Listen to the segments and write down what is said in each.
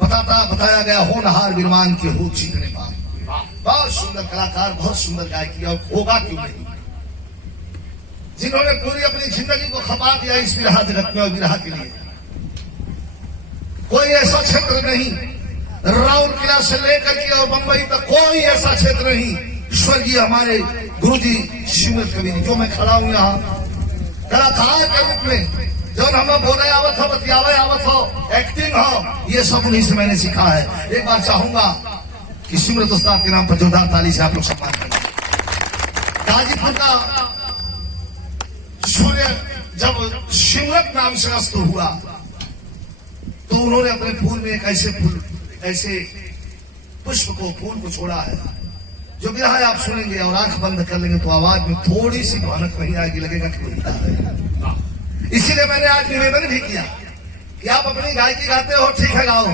बताया गया होनहार विद्वान के हो चीतने पार। बहुत सुंदर कलाकार, बहुत सुंदर गायकी, और होगा क्यों नहीं, जिन्होंने पूरी अपनी जिंदगी को खपा दिया इस विरहा जगत में और विरहा के लिए। कोई ऐसा क्षेत्र नहीं, राउरकेला से लेकर के और बंबई तक कोई ऐसा क्षेत्र नहीं, स्वर्गीय हमारे गुरुजी श्रीमद कबीर, जो मैं खड़ा हूं यहाँ कलाकार के रूप में, जो हमें बोले आवत हो, बतियावे आवत हो, एक्टिंग हो, ये सब उन्हीं से मैंने सीखा है। एक बार चाहूंगा कि सिमरत उस्ताद के नाम पर जोरदार ताली से आप लोग सम्मान करें। गाजीपुर का सूर्य जब सिमरत नाम से अस्त हुआ तो उन्होंने अपने फूल में एक ऐसे पुष्प को, फूल को छोड़ा है, जो विरहा आप सुनेंगे और आंख बंद कर लेंगे तो आवाज में थोड़ी सी भनक नहीं आएगी, लगेगा कि बोलता है। इसीलिए मैंने आज निवेदन भी किया कि आप अपनी गायकी गाते हो, ठीक है गाओ,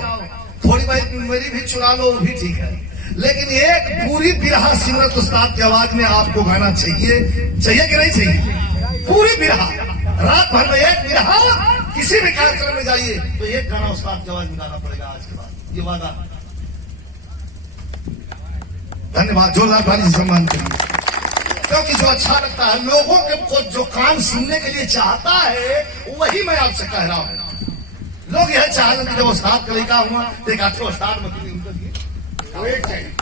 थोड़ी बहुत मेरी भी चुरा लो, वो भी ठीक है, लेकिन एक पूरी बिरहा सिमरत उस्ताद की आवाज में आपको गाना चाहिए कि नहीं चाहिए? पूरी बिरहा, रात भर में एक बिरहा, किसी भी कार्यक्रम में जाइए तो एक गाना उस्ताद की आवाज में गाना पड़ेगा आज के बाद, ये वादा। धन्यवाद, जोरदार ताली से सम्मान करिए, क्योंकि जो अच्छा लगता है लोगों को, जो काम सुनने के लिए चाहता है, वही मैं आपसे कह रहा हूं। लोग यह चाह रहे कि जब उस्ताद का लड़का हुआ तो एक अच्छे उस्ताद मतलब चाहिए।